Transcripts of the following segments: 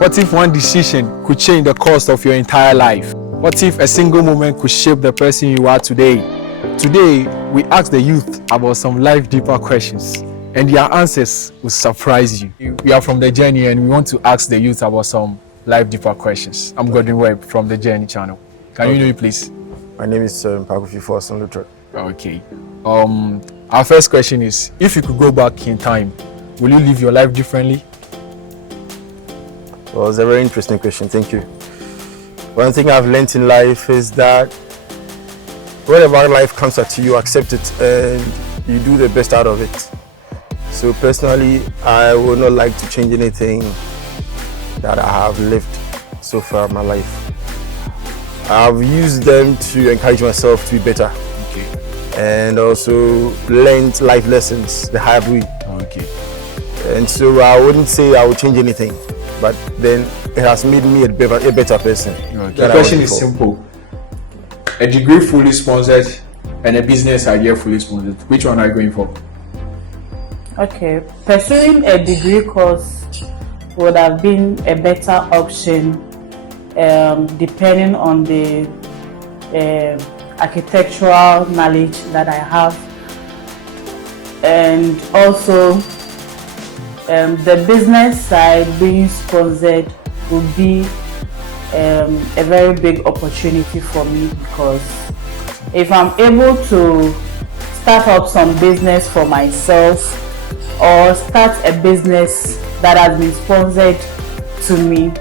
What if one decision could change the course of your entire life? What if a single moment could shape the person you are today? Today, we ask the youth about some life deeper questions, and their answers will surprise you. We are from The Journey, and we want to ask the youth about some life deeper questions. I'm Gordon Webb from The Journey channel. Can you know me, please? My name is Mpakufi Forson Luther. Okay. Our first question is, if you could go back in time, will you live your life differently? Well, it's a very interesting question. Thank you. One thing I've learned in life is that whatever life comes at you, accept it and you do the best out of it. So personally, I would not like to change anything that I have lived so far in my life. I've used them to encourage myself to be better. Okay. And also learned life lessons the hard way. Okay. And so I wouldn't say I would change anything, but then it has made me a better person. Okay. The question is simple. A degree fully sponsored and a business idea fully sponsored. Which one are you going for? Okay. Pursuing a degree course would have been a better option depending on the architectural knowledge that I have, and also the business side being sponsored would be a very big opportunity for me, because if I'm able to start up some business for myself or start a business that has been sponsored to me,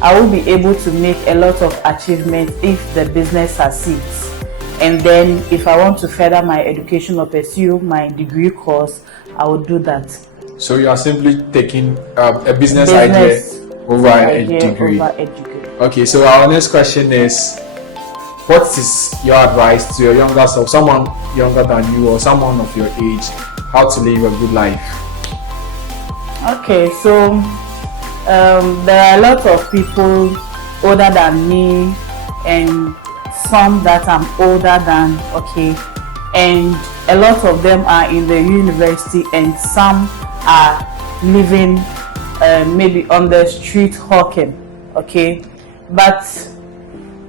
I will be able to make a lot of achievements if the business succeeds. And then if I want to further my education or pursue my degree course, I will do that. So you are simply taking a business idea over a degree. Okay, so our next question is, what is your advice to your younger self, someone younger than you or someone of your age, how to live a good life? Okay, so there are a lot of people older than me and some that I'm older than, okay, and a lot of them are in the university and some are living maybe on the street hawking, okay, but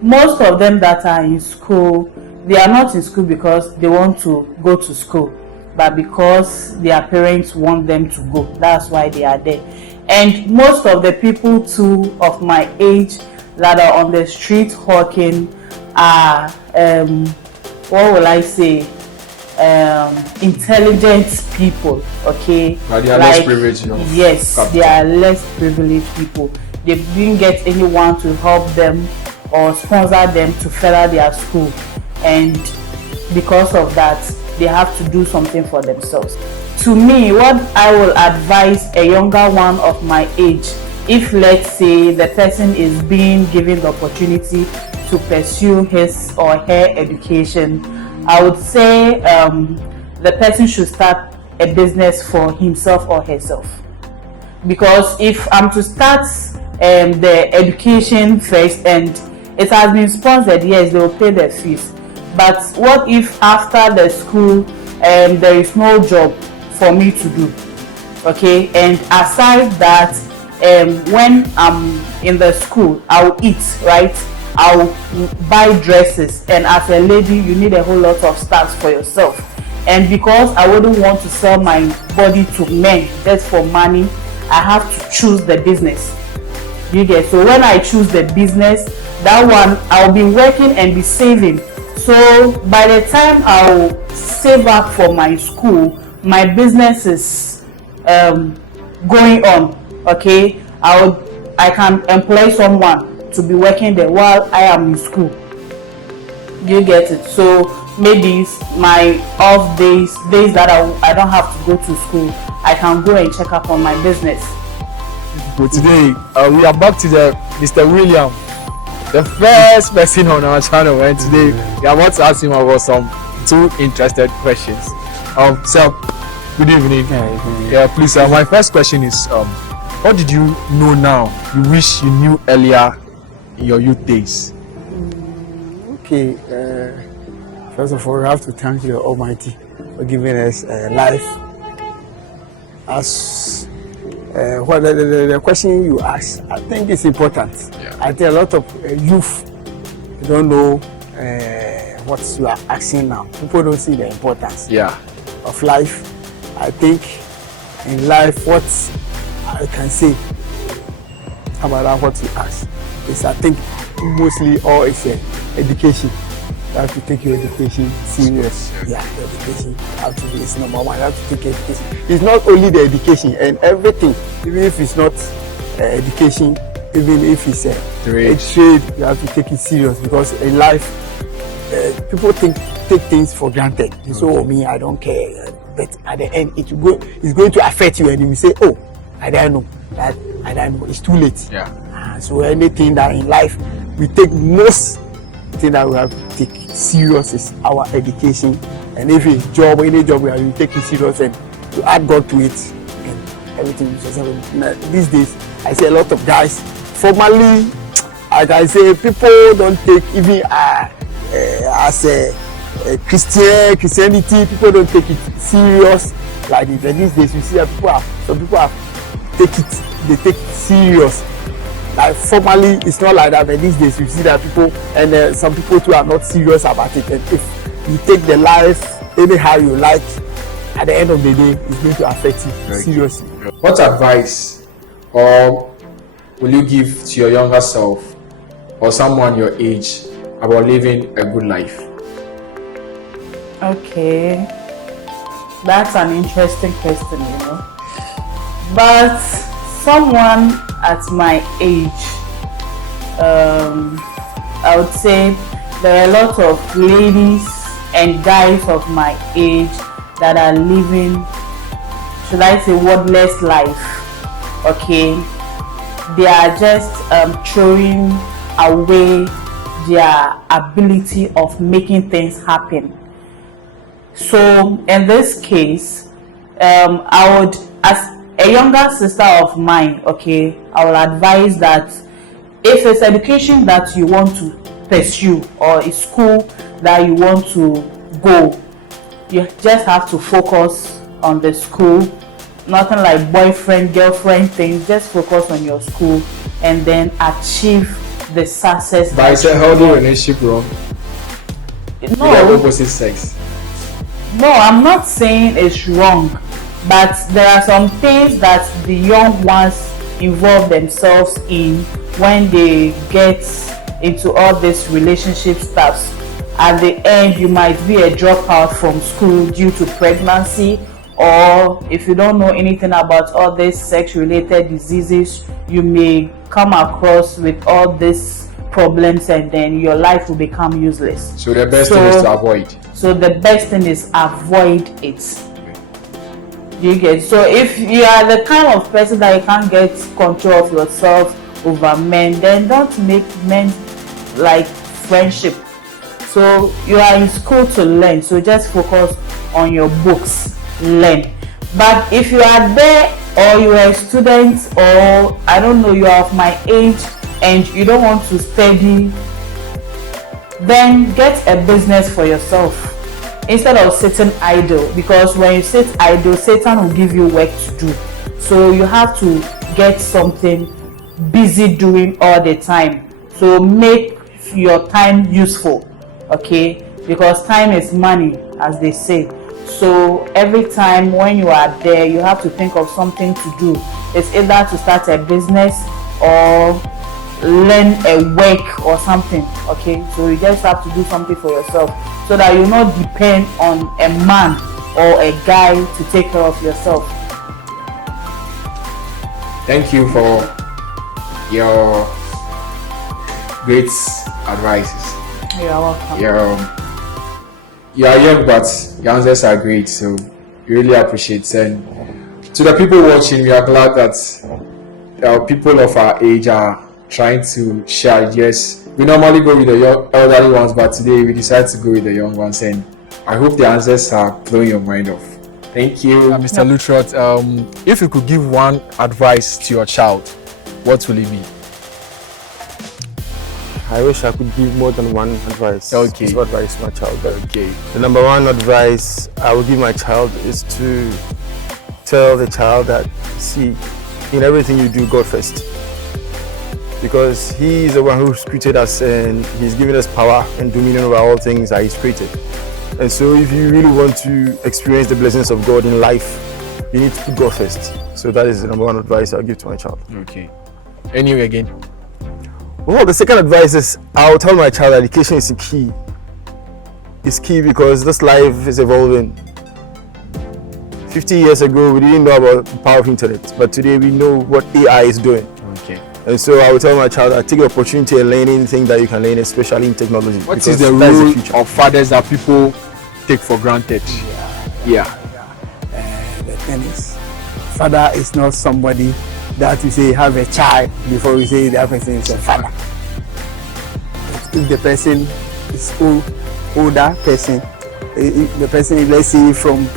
most of them that are in school, they are not in school because they want to go to school, but because their parents want them to go. That's why they are there. And most of the people too of my age that are on the street hawking are what will I say, intelligent people, okay, but they are less privileged, you know? Yes, they are less privileged people. They didn't get anyone to help them or sponsor them to further their school, and because of that they have to do something for themselves. To me, what I will advise a younger one of my age, if let's say the person is being given the opportunity to pursue his or her education, I would say the person should start a business for himself or herself. Because if I'm to start the education first and it has been sponsored, yes, they will pay the fees. But what if after the school there is no job for me to do? Okay, and aside that, when I'm in the school, I'll eat, right? I'll buy dresses, and as a lady you need a whole lot of stuff for yourself, and because I wouldn't want to sell my body to men just for money, I have to choose the business. You get? So when I choose the business, that one I'll be working and be saving. So by the time I'll save up for my school, my business is going on, okay? I can employ someone to be working there while I am in school. You get it? So maybe my off days that I don't have to go to school, I can go and check up on my business. But today we are back to Mr. William, the first person on our channel, and today we are about to ask him about some two interested questions. So good evening. Yeah, please. My first question is, what did you know now you wish you knew earlier in your youth days? Okay, first of all, we have to thank the Almighty for giving us life. As what the question you ask, I think it's important. Yeah. I think a lot of youth don't know what you are asking now. People don't see the importance of life. I think in life, what I can say about that, what you ask is, I think mostly all is education. You have to take your education serious. Yeah, the education have to be is number one. You have to take education. It's not only the education and everything. Even if it's not education, even if it's a trade, you have to take it serious, because in life, people take things for granted. So me, I don't care. But at the end, it's going to affect you, and you will say, "Oh, I don't know that. I don't know. It's too late." Yeah. So anything that in life we take most thing that we have to take serious is our education, and if it's job, any job we have to take it serious and to add God to it, and everything. These days, I see a lot of guys formally, as I say, people don't take even as a Christianity, people don't take it serious like this. And these days, you see that some people they take it serious. Like formally, it's not like that, but these days you see that people, and some people too are not serious about it. And if you take the life anyhow you like, at the end of the day, it's going to affect you seriously. What advice or will you give to your younger self or someone your age about living a good life? Okay, that's an interesting question, you know. But someone at my age, I would say there are a lot of ladies and guys of my age that are living, should I say, wordless life. Okay, they are just throwing away their ability of making things happen. So in this case, I would, as a younger sister of mine, okay, I will advise that if it's education that you want to pursue or a school that you want to go, you just have to focus on the school. Nothing like boyfriend, girlfriend things. Just focus on your school and then achieve the success. But it's a healthy relationship, wrong? No, with the opposite sex. No, I'm not saying it's wrong, but there are some things that the young ones involve themselves in when they get into all this relationship stuff. At the end, you might be a dropout from school due to pregnancy, or if you don't know anything about all these sex-related diseases, you may come across with all these problems, and then your life will become useless. So the best thing is to avoid. So the best thing is avoid it. You get? So if you are the kind of person that you can't get control of yourself over men, then don't make men like friendship. So you are in school to learn, so just focus on your books, learn. But if you are there, or you are a student, or I don't know, you are of my age and you don't want to study, then get a business for yourself instead of sitting idle, because when you sit idle, Satan will give you work to do. So you have to get something busy doing all the time. So make your time useful, okay? Because time is money, as they say. So every time when you are there, you have to think of something to do. It's either to start a business or learn a work or something, okay? So you just have to do something for yourself so that you not depend on a man or a guy to take care of yourself. Thank you for your great advices. You're welcome. You are young, but your answers are great, so we really appreciate it. And to the people watching, we are glad that people of our age are trying to share ideas. We normally go with the young, elderly ones, but today we decided to go with the young ones, and I hope the answers are blowing your mind off. Thank you. Mr. Lutrot, if you could give one advice to your child, what will it be? I wish I could give more than one advice. Okay. To advise my child. Okay. The number one advice I would give my child is to tell the child that, see, in everything you do God first. Because He is the one who's created us and He's given us power and dominion over all things that He's created. And so if you really want to experience the blessings of God in life, you need to put God first. So that is the number one advice I'll give to my child. Okay. Anyway, again. Well, the second advice is I'll tell my child education is key. It's key because this life is evolving. 50 years ago, we didn't know about the power of internet, but today we know what AI is doing. Okay. And so I will tell my child, take the opportunity and learn anything that you can learn, especially in technology. What is the role of fathers that people take for granted? Yeah. The thing is, father is not somebody that you say have a child before you say that person is a father. If the person is older person, if the person, let's say from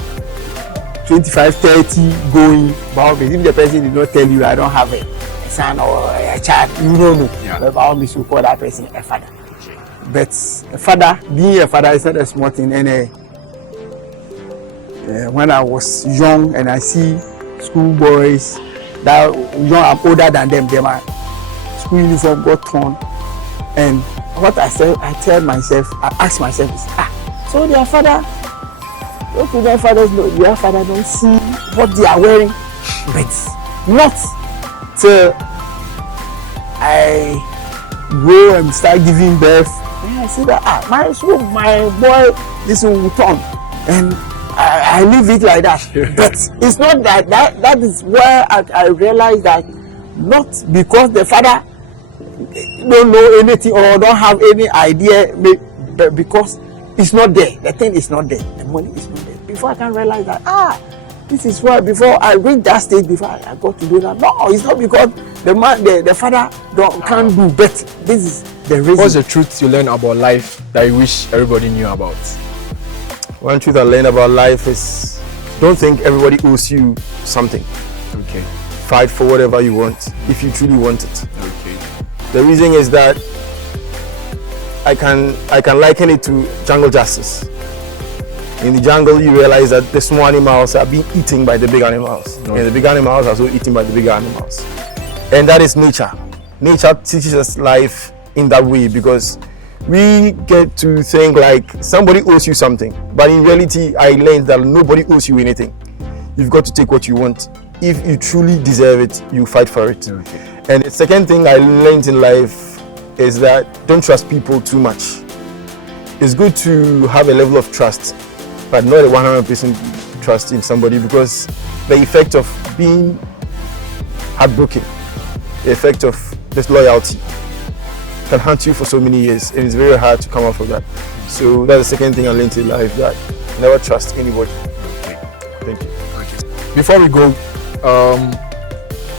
25, 30 going, but if the person did not tell you, I don't have a son or a child, you don't know. Yeah. By all means, you call that person a father. But a father, being a father is not a small thing. And when I was young and I see schoolboys that young, I'm older than them, my school uniform got torn. And what I said, I tell myself, I ask myself, so their father, what do their fathers know? Their father don't see what they are wearing, but not till I go and start giving birth. And I see that my boy, this will turn, and I leave it like that. But it's not that is where I realize that not because the father don't know anything or don't have any idea, but because it's not there. The thing is not there. The money is not there. Before I can realize that this is why before I reach that stage, before I got to do that. No, it's not because the father can't do, but this is the reason. What's the truth you learn about life that you wish everybody knew about? One truth I learned about life is don't think everybody owes you something. Okay. Fight for whatever you want if you truly want it. Okay. The reason is that I can liken it to jungle justice. In the jungle, you realize that the small animals are being eaten by the big animals, and the big animals are also eaten by the bigger animals. And that is nature. Nature teaches us life in that way because we get to think like somebody owes you something, but in reality, I learned that nobody owes you anything. You've got to take what you want. If you truly deserve it, you fight for it. Okay. And the second thing I learned in life is that don't trust people too much. It's good to have a level of trust, but not a 100% trust in somebody because the effect of being heartbroken, the effect of disloyalty can haunt you for so many years, and it's very hard to come out of that. So that's the second thing I learned in life, that never trust anybody. Okay. Thank you. Before we go,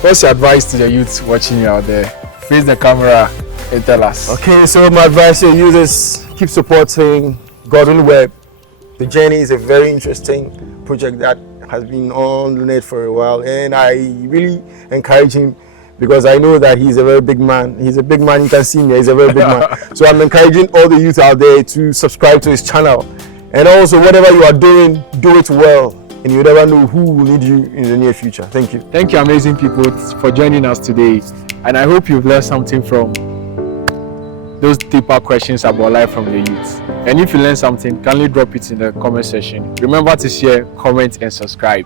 what's your advice to the youth watching you out there? Face the camera and tell us. Okay, so my advice to you is keep supporting Godwin Webb. The journey is a very interesting project that has been on the net for a while, and I really encourage him because I know that he's a very big man. He's a big man, you can see me, he's a very big man. So I'm encouraging all the youth out there to subscribe to his channel. And also, whatever you are doing, do it well. And you never know who will need you in the near future. Thank you. Thank you, amazing people, for joining us today. And I hope you've learned something from those deeper questions about life from the youth. And if you learned something, kindly drop it in the comment section. Remember to share, comment, and subscribe.